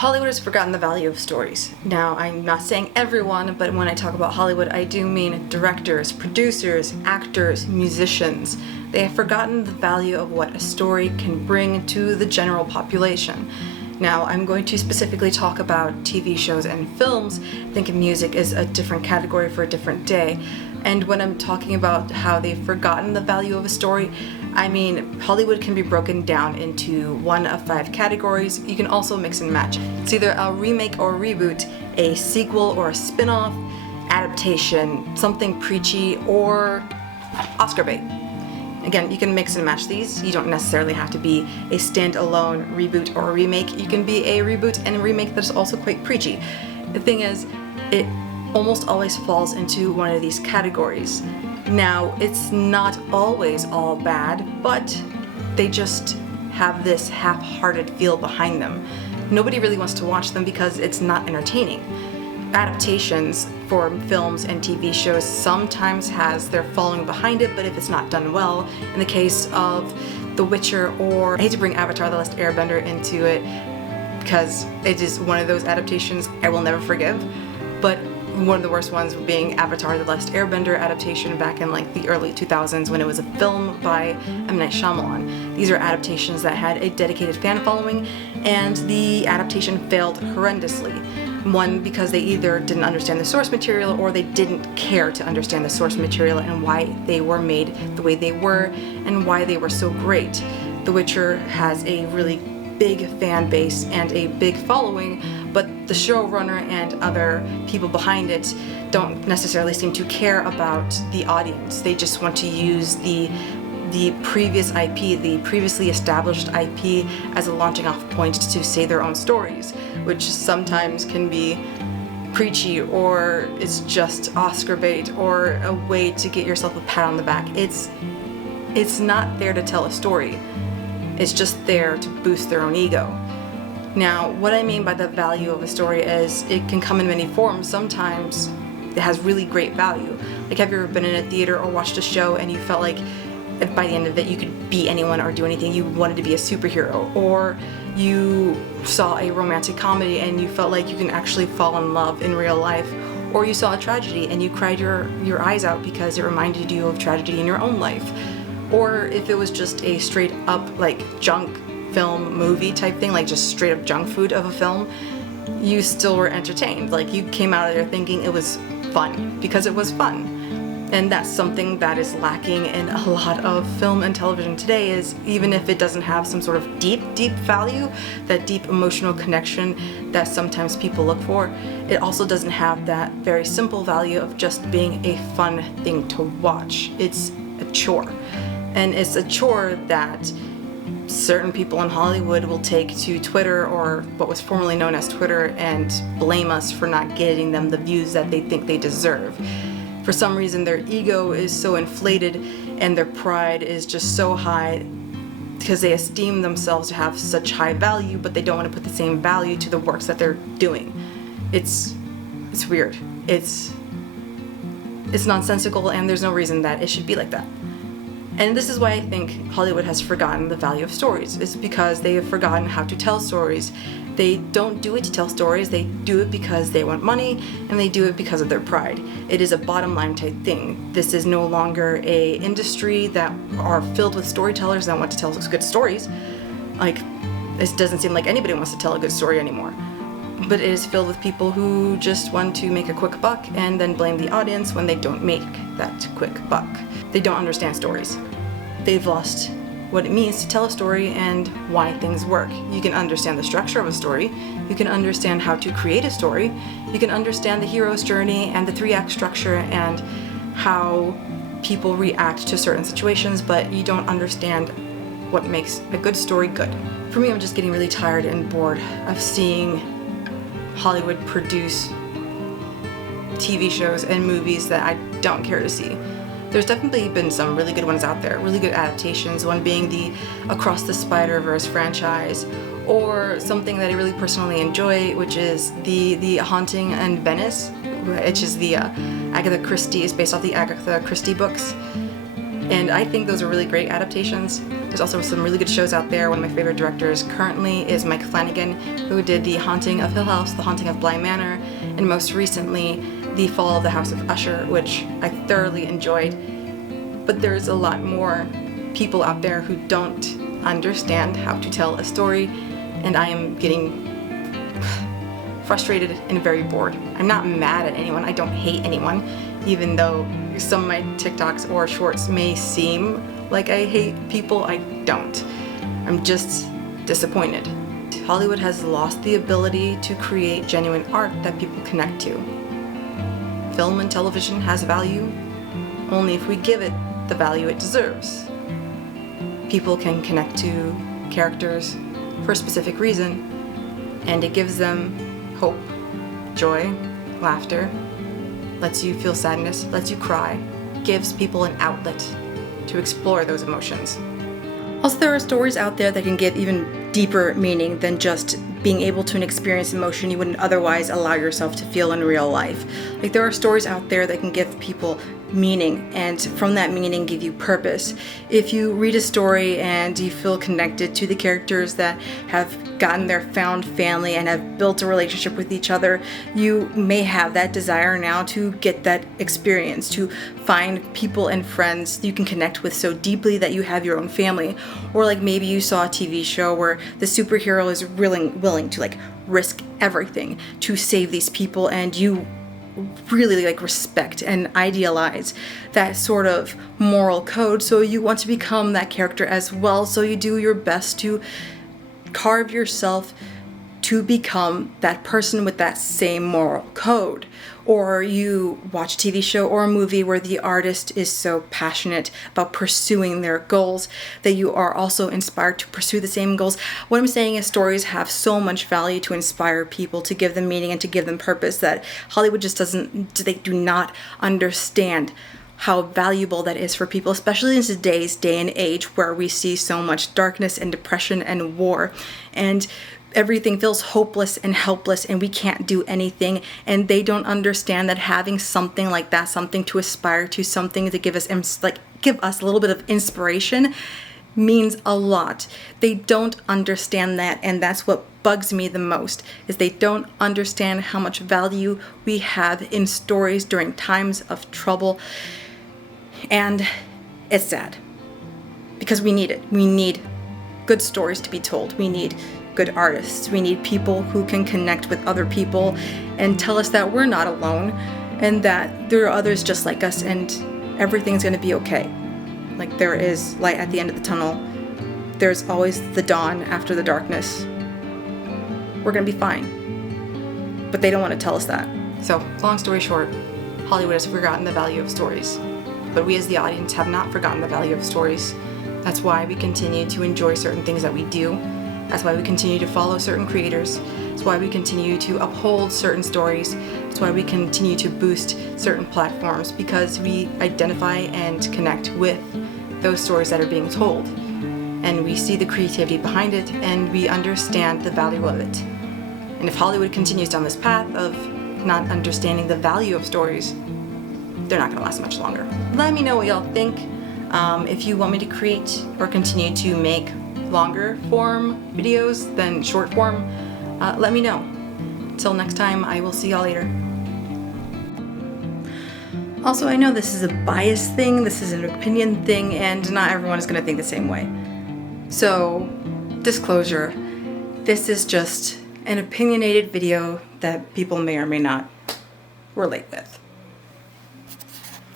Hollywood has forgotten the value of stories. Now, I'm not saying everyone, but when I talk about Hollywood, I do mean directors, producers, actors, musicians. They have forgotten the value of what a story can bring to the general population. Now, I'm going to specifically talk about TV shows and films. I think music is a different category for a different day. And when I'm talking about how they've forgotten the value of a story, I mean, Hollywood can be broken down into one of 5 categories. You can also mix and match. It's either a remake or a reboot, a sequel or a spin-off, adaptation, something preachy, or Oscar bait. Again, you can mix and match these. You don't necessarily have to be a standalone reboot or a remake. You can be a reboot and a remake that's also quite preachy. The thing is, it almost always falls into one of these categories. Now, it's not always all bad, but they just have this half-hearted feel behind them. Nobody really wants to watch them because it's not entertaining. Adaptations for films and TV shows sometimes has their following behind it, but if it's not done well, in the case of The Witcher, or I hate to bring Avatar: The Last Airbender into it because it is one of those adaptations I will never forgive, but one of the worst ones being Avatar: The Last Airbender adaptation back in like the early 2000s when it was a film by M. Night Shyamalan. These are adaptations that had a dedicated fan following, and the adaptation failed horrendously. One, because they either didn't understand the source material or they didn't care to understand the source material and why they were made the way they were and why they were so great. The Witcher has a really big fan base and a big following, but the showrunner and other people behind it don't necessarily seem to care about the audience. They just want to use the previous IP, the previously established IP, as a launching off point to say their own stories, which sometimes can be preachy, or it's just Oscar bait, or a way to get yourself a pat on the back. It's not there to tell a story. It's just there to boost their own ego. Now, what I mean by the value of a story is it can come in many forms. Sometimes it has really great value. Like, have you ever been in a theater or watched a show and you felt like by the end of it you could be anyone or do anything? You wanted to be a superhero. Or you saw a romantic comedy and you felt like you can actually fall in love in real life. Or you saw a tragedy and you cried your eyes out because it reminded you of tragedy in your own life. Or if it was just a straight up like junk film movie type thing, like just straight up junk food of a film, you still were entertained. Like, you came out of there thinking it was fun because it was fun. And that's something that is lacking in a lot of film and television today, is even if it doesn't have some sort of deep value, that deep emotional connection that sometimes people look for, it also doesn't have that very simple value of just being a fun thing to watch. It's a chore. And it's a chore that certain people in Hollywood will take to Twitter, or what was formerly known as Twitter, and blame us for not getting them the views that they think they deserve. For some reason, their ego is so inflated and their pride is just so high because they esteem themselves to have such high value, but they don't want to put the same value to the works that they're doing. It's weird. It's nonsensical, and there's no reason that it should be like that. And this is why I think Hollywood has forgotten the value of stories. It's because they have forgotten how to tell stories. They don't do it to tell stories, they do it because they want money, and they do it because of their pride. It is a bottom line type thing. This is no longer a industry that are filled with storytellers that want to tell good stories. Like, it doesn't seem like anybody wants to tell a good story anymore. But it is filled with people who just want to make a quick buck and then blame the audience when they don't make that quick buck. They don't understand stories. They've lost what it means to tell a story and why things work. You can understand the structure of a story, you can understand how to create a story, you can understand the hero's journey and the 3-act structure and how people react to certain situations, but you don't understand what makes a good story good. For me, I'm just getting really tired and bored of seeing Hollywood produce TV shows and movies that I don't care to see. There's definitely been some really good ones out there, really good adaptations, one being the Across the Spider-Verse franchise, or something that I really personally enjoy, which is the Haunting in Venice, which is the Agatha Christie, is based off the Agatha Christie books. And I think those are really great adaptations. There's also some really good shows out there. One of my favorite directors currently is Mike Flanagan, who did The Haunting of Hill House, The Haunting of Bly Manor, and most recently, The Fall of the House of Usher, which I thoroughly enjoyed. But there's a lot more people out there who don't understand how to tell a story, and I am getting frustrated and very bored. I'm not mad at anyone. I don't hate anyone, even though some of my TikToks or shorts may seem like I hate people. I don't. I'm just disappointed. Hollywood has lost the ability to create genuine art that people connect to. Film and television has value only if we give it the value it deserves. People can connect to characters for a specific reason, and it gives them hope, joy, laughter, lets you feel sadness, lets you cry, gives people an outlet to explore those emotions. Also, there are stories out there that can give even deeper meaning than just being able to experience emotion you wouldn't otherwise allow yourself to feel in real life. Like, there are stories out there that can give people meaning, and from that meaning give you purpose. If you read a story and you feel connected to the characters that have gotten their found family and have built a relationship with each other, you may have that desire now to get that experience, to find people and friends you can connect with so deeply that you have your own family. Or like maybe you saw a TV show where the superhero is willing to like risk everything to save these people, and you really like respect and idealize that sort of moral code, so you want to become that character as well, so you do your best to carve yourself to become that person with that same moral code. Or you watch a TV show or a movie where the artist is so passionate about pursuing their goals that you are also inspired to pursue the same goals. What I'm saying is stories have so much value to inspire people, to give them meaning and to give them purpose, that Hollywood just they do not understand how valuable that is for people, especially in today's day and age where we see so much darkness and depression and war, and everything feels hopeless and helpless and we can't do anything. And they don't understand that having something like that, something to aspire to, something to give us a little bit of inspiration, means a lot. They don't understand that, and that's what bugs me the most, is they don't understand how much value we have in stories during times of trouble. And it's sad, because we need it. We need good stories to be told. We need good artists. We need people who can connect with other people and tell us that we're not alone, and that there are others just like us, and everything's going to be okay. Like, there is light at the end of the tunnel. There's always the dawn after the darkness. We're going to be fine. But they don't want to tell us that. So, long story short, Hollywood has forgotten the value of stories. But we as the audience have not forgotten the value of stories. That's why we continue to enjoy certain things that we do. That's why we continue to follow certain creators. That's why we continue to uphold certain stories. That's why we continue to boost certain platforms, because we identify and connect with those stories that are being told. And we see the creativity behind it, and we understand the value of it. And if Hollywood continues down this path of not understanding the value of stories, they're not going to last much longer. Let me know what y'all think. If you want me to create or continue to make longer form videos than short form, let me know. Until next time, I will see y'all later. Also, I know this is a bias thing, this is an opinion thing, and not everyone is going to think the same way. So, disclosure, this is just an opinionated video that people may or may not relate with.